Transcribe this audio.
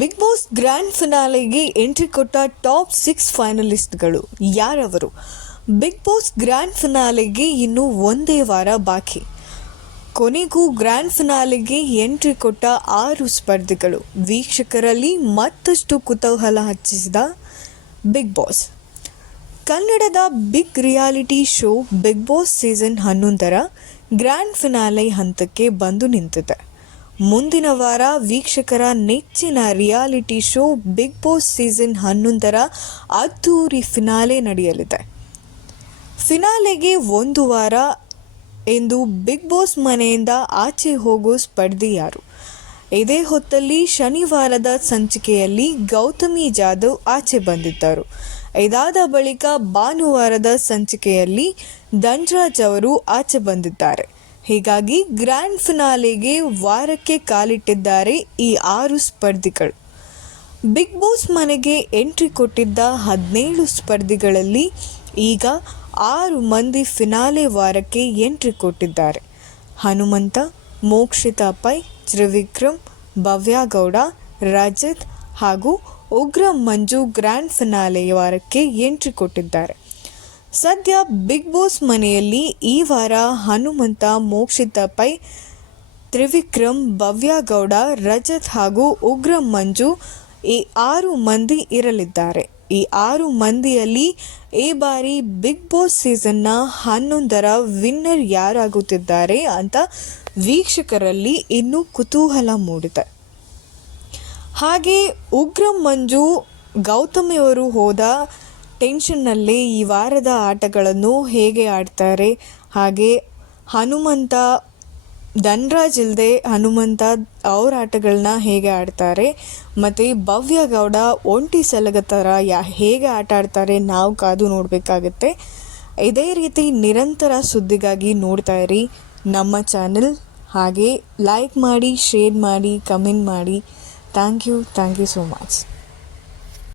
Big Boss grand ಫಿನಾಲೆಗೆ entry ಕೊಟ್ಟ top 6 ಫೈನಲಿಸ್ಟ್ಗಳು ಯಾರವರು? ಬಿಗ್ ಬಾಸ್ ಗ್ರ್ಯಾಂಡ್ ಫಿನಾಲೆಗೆ ಇನ್ನೂ ಒಂದೇ ವಾರ ಬಾಕಿ. ಕೊನೆಗೂ ಗ್ರ್ಯಾಂಡ್ ಫಿನಾಲೆಗೆ ಎಂಟ್ರಿ ಕೊಟ್ಟ 6 ಸ್ಪರ್ಧಿಗಳು. ವೀಕ್ಷಕರಲ್ಲಿ ಮತ್ತಷ್ಟು ಕುತೂಹಲ ಹೆಚ್ಚಿಸಿದ ಬಿಗ್ ಬಾಸ್. ಕನ್ನಡದ Bigg reality show Bigg Boss season 11ರ ಗ್ರ್ಯಾಂಡ್ ಫಿನಾಲೆ ಹಂತಕ್ಕೆ ಬಂದು ನಿಂತಿದೆ. ಮುಂದಿನ ವಾರ ವೀಕ್ಷಕರ ನೆಚ್ಚಿನ reality show Bigg Boss season 11ರ ಅದ್ದೂರಿ ಫಿನಾಲೆ ನಡೆಯಲಿದೆ. ಫಿನಾಲೆಗೆ ಒಂದು ವಾರ ಎಂದು ಬಿಗ್ ಬಾಸ್ ಮನೆಯಿಂದ ಆಚೆ ಹೋಗೋ ಸ್ಪರ್ಧಿ ಯಾರು? ಇದೇ ಹೊತ್ತಲ್ಲಿ ಶನಿವಾರದ ಸಂಚಿಕೆಯಲ್ಲಿ ಗೌತಮಿ ಜಾಧವ್ ಆಚೆ ಬಂದಿದ್ದರು. ಇದಾದ ಬಳಿಕ ಭಾನುವಾರದ ಸಂಚಿಕೆಯಲ್ಲಿ ಧನ್ರಾಜ್ ಅವರು ಆಚೆ ಬಂದಿದ್ದಾರೆ. ಹೀಗಾಗಿ ಗ್ರ್ಯಾಂಡ್ ಫಿನಾಲೆಗೆ ವಾರಕ್ಕೆ ಕಾಲಿಟ್ಟಿದ್ದಾರೆ ಈ 6 ಸ್ಪರ್ಧಿಗಳು. ಬಿಗ್ ಬಾಸ್ ಮನೆಗೆ ಎಂಟ್ರಿ ಕೊಟ್ಟಿದ್ದ 17 ಸ್ಪರ್ಧಿಗಳಲ್ಲಿ ಈಗ 6 ಮಂದಿ ಫಿನಾಲೆ ವಾರಕ್ಕೆ ಎಂಟ್ರಿ ಕೊಟ್ಟಿದ್ದಾರೆ. ಹನುಮಂತ, ಮೋಕ್ಷಿತಾ ಪೈ, ತ್ರಿವಿಕ್ರಮ್, ಭವ್ಯ ಗೌಡ, ರಜತ್ ಹಾಗೂ ಉಗ್ರ ಮಂಜು ಗ್ರ್ಯಾಂಡ್ ಫಿನಾಲೆ ವಾರಕ್ಕೆ ಎಂಟ್ರಿ ಕೊಟ್ಟಿದ್ದಾರೆ. ಸದ್ಯ ಬಿಗ್ ಬಾಸ್ ಮನೆಯಲ್ಲಿ ಈ ವಾರ ಹನುಮಂತ, ಮೋಕ್ಷಿತಾ ಪೈ, ತ್ರಿವಿಕ್ರಮ್, ಭವ್ಯ ಗೌಡ, ರಜತ್ ಹಾಗೂ ಉಗ್ರ ಮಂಜು ಈ 6 ಮಂದಿ ಇರಲಿದ್ದಾರೆ. ಈ 6 ಮಂದಿಯಲ್ಲಿ ಈ ಬಾರಿ ಬಿಗ್ ಬಾಸ್ ಸೀಸನ್ನ 11ರ ವಿನ್ನರ್ ಯಾರಾಗುತ್ತಿದ್ದಾರೆ ಅಂತ ವೀಕ್ಷಕರಲ್ಲಿ ಇನ್ನೂ ಕುತೂಹಲ ಮೂಡಿದೆ. ಹಾಗೆ ಉಗ್ರ ಮಂಜು ಗೌತಮಿಯವರು ಹೋದ ಟೆನ್ಷನ್ನಲ್ಲೇ ಈ ವಾರದ ಆಟಗಳನ್ನು ಹೇಗೆ ಆಡ್ತಾರೆ, ಹಾಗೆ ಹನುಮಂತ ಧನ್ರಾಜ್ ಇಲ್ಲದೆ ಹನುಮಂತ ಅವ್ರ ಆಟಗಳನ್ನ ಹೇಗೆ ಆಡ್ತಾರೆ, ಮತ್ತು ಭವ್ಯ ಗೌಡ ಒಂಟಿ ಸಲಗ ಥರ ಹೇಗೆ ಆಟ ಆಡ್ತಾರೆ ನಾವು ಕಾದು ನೋಡಬೇಕಾಗತ್ತೆ. ಇದೇ ರೀತಿ ನಿರಂತರ ಸುದ್ದಿಗಾಗಿ ನೋಡ್ತಾ ಇರಿ ನಮ್ಮ ಚಾನೆಲ್. ಹಾಗೆ ಲೈಕ್ ಮಾಡಿ, ಶೇರ್ ಮಾಡಿ, ಕಮೆಂಟ್ ಮಾಡಿ. Thank you so much.